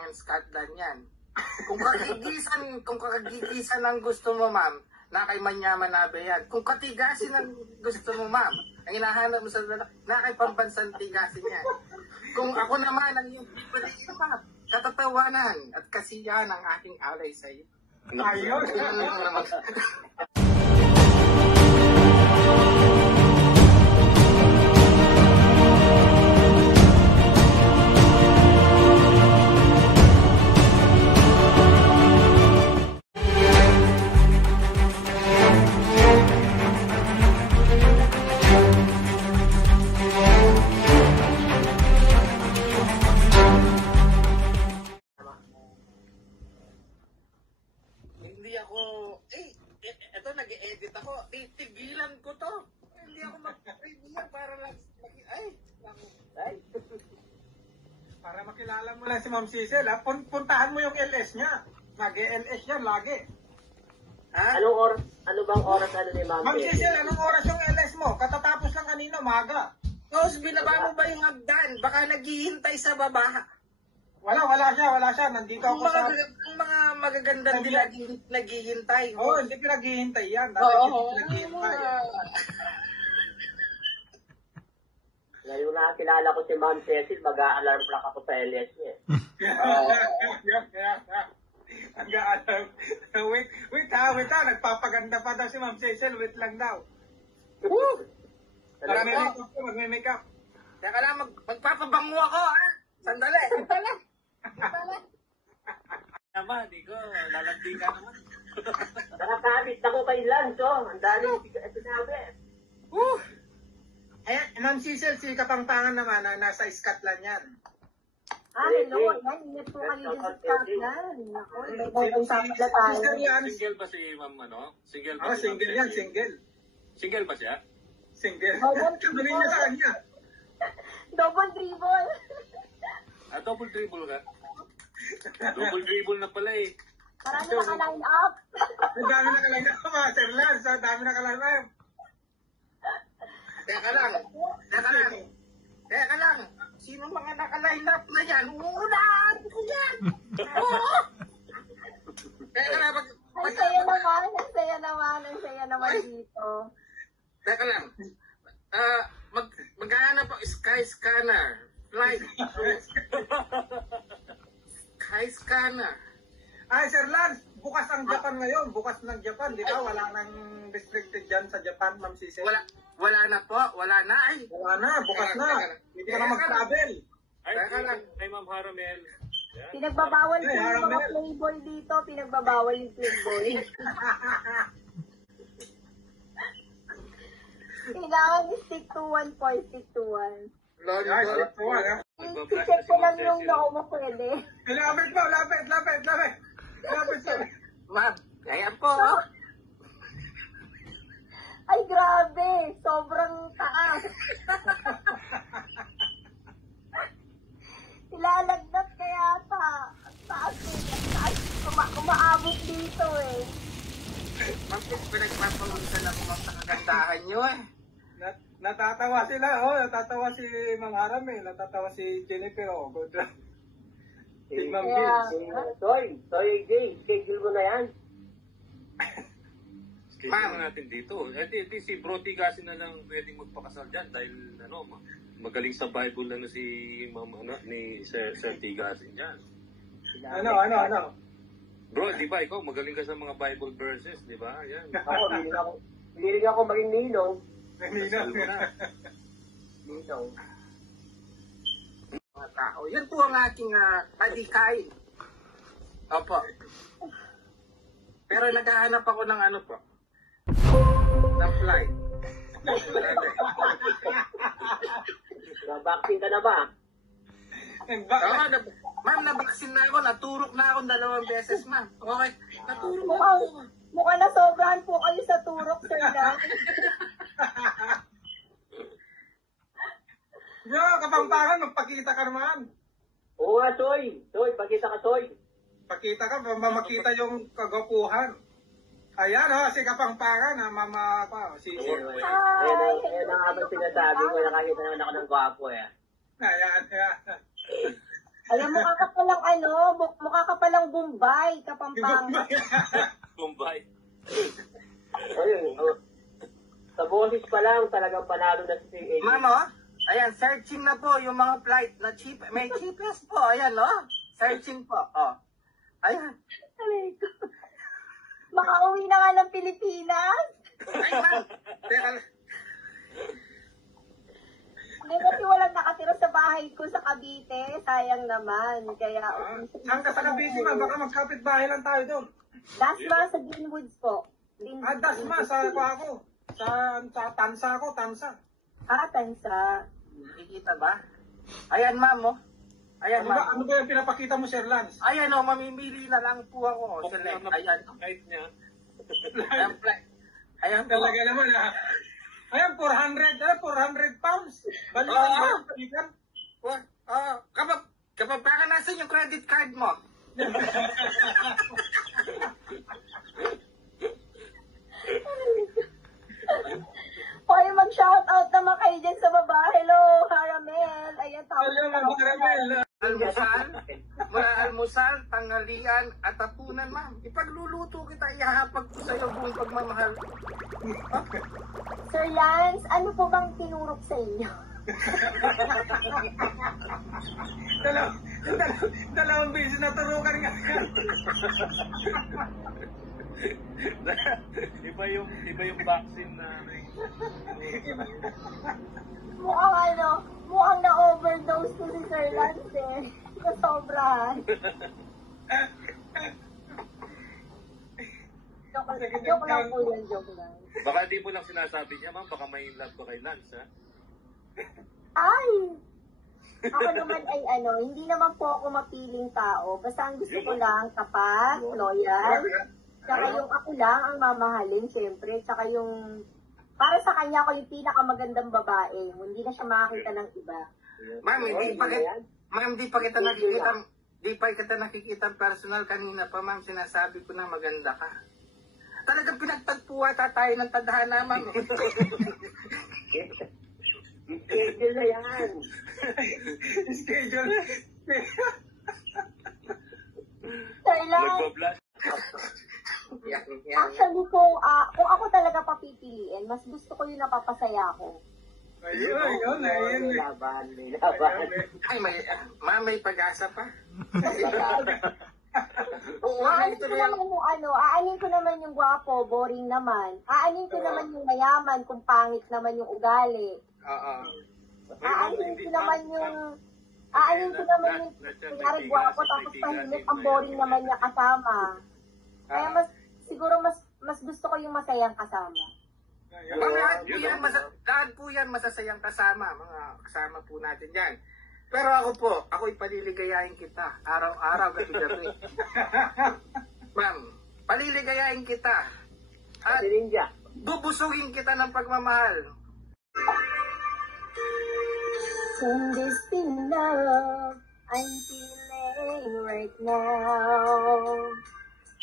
Pangin Scotland yan. Kung kagigisan ang gusto mo, ma'am, na kay manyaman na yan. Kung katigasin ang gusto mo, ma'am, ang hinahanap mo sa na kay pambansang tigasin yan. Kung ako naman ang iyong pipiliin, ma'am, katatawanan at kasiyahan ang aking alay sa iyo. Ayun! Hindi ako, eto nag-e-edit ako, titigilan ko to. Hindi ako mag-preview para lang, Para makilala mo lang si Ma'am Cecil, ha? Puntahan mo yung LS niya. Nag-LS yan lagi. ha? Ano bang oras ni Ma'am Ma'am Cecil, anong oras yung LS mo? Katatapos lang kanina, maga. Tapos binaba mo ba yung hagdan? Baka naghihintay sa baba. Wala siya. Nandito Ang ako sa... mga magagandang din naghihintay. Oo, hindi pinaghihintay yan. Dati Oo. pinaghihintay. Ngayon na kilala ko si Ma'am Cecil, mag-a-alarm clock ako sa LS niya. Nag-aalam. Wait ha. Nagpapaganda pa daw si Ma'am Cecil. Wait lang daw. Magme-makeup. Teka lang, magpapabango ako, ha? Sandali. Naman, di ko, lalagdi ka naman. Nakakabit ako kay Lance, oh. Ang dali, sinabi. Ma'am Cecil, si Kapangpangan naman na nasa Scotland yan. Hello. Yan po kami din sa Scotland. Ako, may-usapan na tayo. Single ba si Ma'am ano? Single ba Oh, si single Ma'am yan, Cecil? single. Single ba siya? Single. Double Tuloy na sa kanya. Double dribble. Double dribble ka? Double dribble na pala eh. Marami naka-line up. Ang dami nakaline up, Master Lance. Ang dami nakaline up. Teka lang. Sino mga naka-line up na yan? Uunahan ko yan! Oo! Teka lang, Ang saya naman dito. Teka lang. Maghahanap ako Sky Scanner. Flight. Sky Scanner. Ay, Sir Lance, bukas ang Japan ngayon. Bukas ng Japan, di ba? Wala nang restricted dyan sa Japan, Ma'am Cecil. Wala na po. Wala na. Ay. Wala na, bukas na. Hindi ka na mag-travel. Ay, Ma'am Haramel. Yan. Pinagbabawal po Hey, yung mga Haramel. playboy dito. Pinagbabawal yung playboy. Kailangan stick to one po. Stick to one. Lord, Ay, ito ha. I-check ko lang yung loob mo pwede. Lapit mo, lapit. Lapit mo. Ma'am, kaya po. Ay, grabe. Sobrang taas. Ilalagnat kaya pa. Taas. Umaabot dito eh. Ma'am, pinagpapalusan ako sa kagandahan nyo eh. Natatawa sila, natatawa si Ma'am Haram natatawa si Jennifer, good. Si Ma'am Soy AJ, schedule mo na yan. Schedule natin dito. Di si Bro Tigasin na lang pwedeng magpakasal dyan dahil magaling sa Bible si Ma'am ni Sir Tigasin dyan. Ano? Bro, di ba ikaw magaling ka sa mga Bible verses, di ba? Yan. Hindi rin ako maging ninong. Kasal mo na. Ninong. Mga tao. Yan po ang aking padikain. Opo. Pero naghahanap ako ng ano po. Ng flight. Vaccine ka na ba? Ma'am, nabaksin na ako. Naturok na ako 2 beses, ma'am. Okay. Naturok na ako. Mukhang nasobrahan po kayo sa turok, Sir Dan. Kapangpangan, magpakita ka naman. Oo nga, Soy. Soy, pakita ka, Soy. Pakita ka, makita yung kagapuhan. Ayan si Kapangpangan, mama pa, si Ayan ang habang sinasabi ko, nakakita naman ako ng gwapo eh. Ayan. Alam, mukha ka palang mukha ka palang Bombay, Kapampangan. Bombay. Ayun, sa boses pa lang, talagang panalo na si AJ. Ma'am, oh, ayan, searching na po yung mga flight na cheap. May cheapest po, ayan, oh. Searching po, oh. Ayan. Aray ko. Makauwi na nga ng Pilipinas. Ay, ma'am. Teka, Hindi kasi walang nakatira sa bahay ko sa Cavite. Sayang naman. Kaya, Saan ka sa Cavite, ma'am? Baka magkapit bahay lang tayo doon. Dasma sa Greenwoods po. Dasma, sa ako. Sa Tansa ako, Tansa. Tansa. nakikita ba? Ayan, ma'am, oh. Ayan, Ano ba, ma'am. ano ba yung pinapakita mo, Sir Lance? Ayan, oh, mamimili na lang po ako. Select. Ayan, oh. Kahit niya. Ayan, ayan po. Talaga naman, ha? Ayan, 400 pounds. Balik Oo. ang balikan. Kapag baka nasan yung credit card mo? Hoy, mag-shoutout naman kayo dyan sa baba. Hello, Caramel. Ayan, tawag Hello, na Ma'am Caramel. Almusal, mula almusal, tanghalian, at hapunan, ma'am. Ipagluluto kita, ihahapag ko sa iyo buong pagmamahal. Sir Lance, ano po bang tinurok sa inyo? Dalawang beses na turukan nga. iba yung vaccine na Mukhang na-overdose ko si Sir Lance eh. Kasobrahan. Joke lang po yan, joke lang. baka di mo lang sinasabi niya, ma'am, baka may love ka kay Lance, ha? Ay! Ako naman ay hindi naman po ako mapiling tao. Basta ang gusto ko lang, tapat, loyal. Tsaka yung ako lang ang mamahalin, syempre. Tsaka yung, para sa kanya ako yung pinakamagandang babae. Hindi na siya makakita ng iba. Ma'am, di pa kita nakikita personal kanina pa, ma'am. Sinasabi ko na maganda ka. Talagang pinagtagpuwa tayo ng tadhana, ma'am. Schedule na yan. Schedule. Sir Lance, Nagpa-blast. Yan. actually kung ako talaga papipiliin, mas gusto ko yung napapasaya ko. Ayun. May laban. Ay, ma'am, may pag-asa pa. Oo, Aanin ito ko na yan. naman yung aanin ko naman yung gwapo, boring naman. Aanin ko naman yung mayaman, kung pangit naman yung ugali. Oo. Aanin ko naman yung kunyari gwapo tapos tahimik, ang boring naman niya kasama. Kaya mas gusto ko yung masayang kasama. Ma'am, lahat po yan masasayang kasama. Mga kasama po natin yan. Pero ako'y paliligayahin kita. Araw-araw, gabi-gabi. Ma'am, paliligayahin kita. At Si Ninja. bubusugin kita ng pagmamahal. In this in love I'm feeling right now,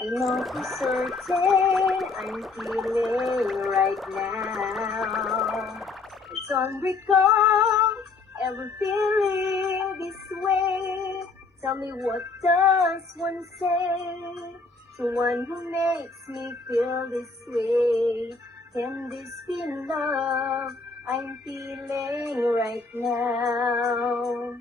I know for certain I'm feeling right now. It's unrecall ever feeling this way. Tell me, what does one say to one who makes me feel this way? Can this be love I'm feeling right now?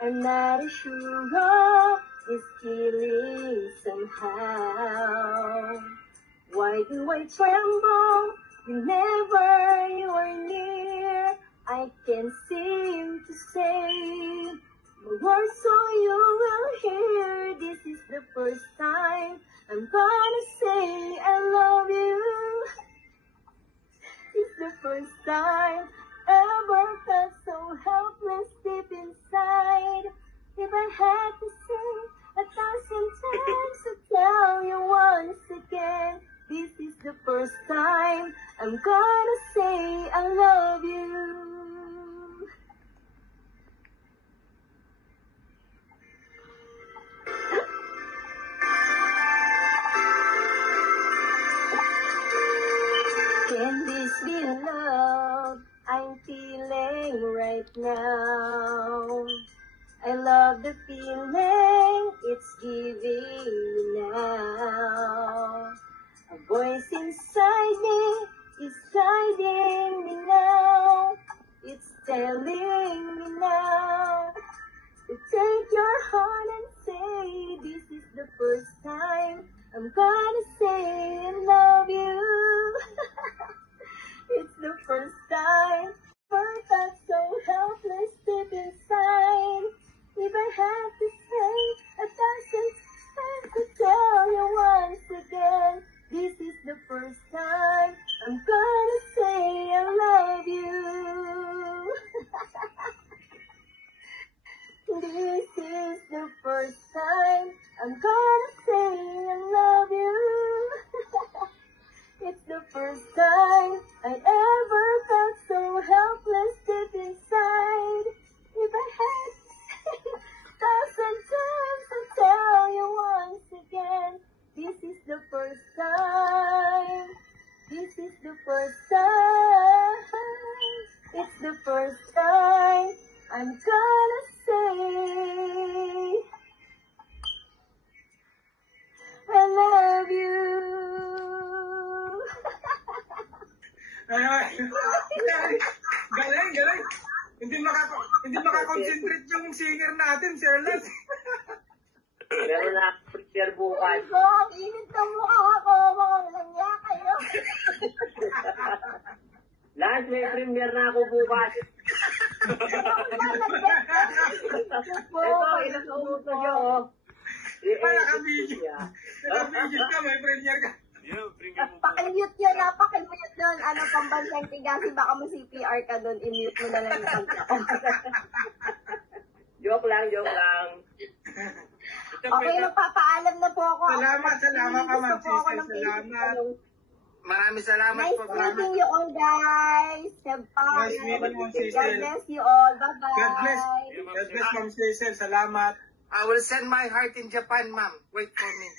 I'm not sure of this feeling somehow. Why do I tremble whenever you are near? I can't seem to say the words so you will hear. This is the first time I'm gonna say I love you. It's the first time ever felt so helpless deep inside. If I had to say 1,000 times to tell you once again, this is the first time I'm gonna say I love you. Can this be love I'm feeling right now? I I love the feeling it's giving me now. A voice inside me is guiding me now. It's telling me now to take your heart and say, this is the first time I'm gonna say I love you. It's the first time I felt so helpless deep inside. If I have to say 1,000 times to tell you once again, this is the first time I'm gonna say I love you. This is the first time I'm gonna say I love you. It's the first time I ever felt so helpless deep inside. If I had to say 1,000 times to tell you once again, this is the first time. This is the first time. It's the first time I'm gonna say I love you. Ay, galing, galing. Hindi makakonsentrate yung singer natin, Sir Lance. Meron na prepare bukas. Ko, ang init ng mukha ko. Mga nangya kayo. Lance, may premiere na ako bukas. Ito, ilang ulit na siya, oh. Ay, nakabigil. Nakabigil ka, may premiere ka. Yeah, premium mo. Pakimute yun, pakimute doon. Ano, pambansang tigasin, baka mo CPR ka doon, i-mute mo na lang yung kanta ko. Joke lang, joke lang. Okay, magpapaalam na po ako. Salamat ka, Ma'am Gusto po ako Cecil. ng Salamat. Maraming salamat Nice po. meeting you all, guys. Have fun. Nice meeting you, God Cecil. bless you all. Bye-bye. God bless. God bless, Ma'am Cecil. Salamat. I will send my heart in Japan, ma'am. Wait for me.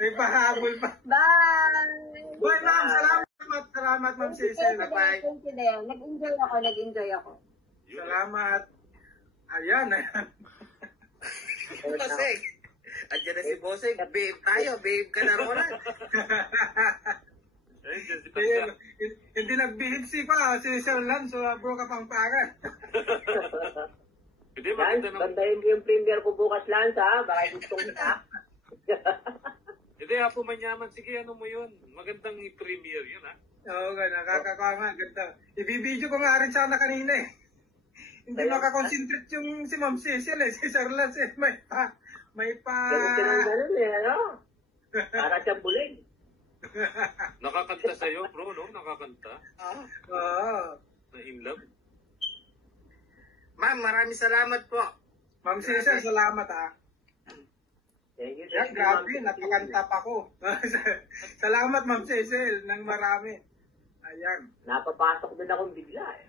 May pahabol pa. Bye. Bye, Ma'am. Salamat. Salamat, Ma'am Cecil. Bye-bye. Thank you, Del. Nag-enjoy ako. Salamat. Ayan. Boseng. Andiyan na si Boseng. Babe tayo. Babe ka na Roland. Hindi nag-behave si Sir Lance. So, bro ka pang pangan. Hindi, Lance, maganda naman. bantayin mo yung premiere ko bukas, Lance, ha? Baka gusto mo na. Hindi, Apo Manyaman. Sige, ano mo yun? Magandang i-premiere yun, ha? Oo, nakakakawa nga. Ganda. Ibibideo ko nga rin sana kanina eh. Hindi makakonsentrate yung si Ma'am Cecil eh. Si Sir Lance eh. May pa... Ganun eh, ano? Para siyang bulig. Nakakanta sa'yo, bro, no? Nakakanta. Oo. Na in love. Ma'am, maraming salamat po. Ma'am Cecil, salamat ha. Thank you, Yan, thank you, grabe, Ma'am. napakanta pa ko. Salamat, Ma'am Cecil, ng marami. Ayan. Napapasok din akong bigla, eh.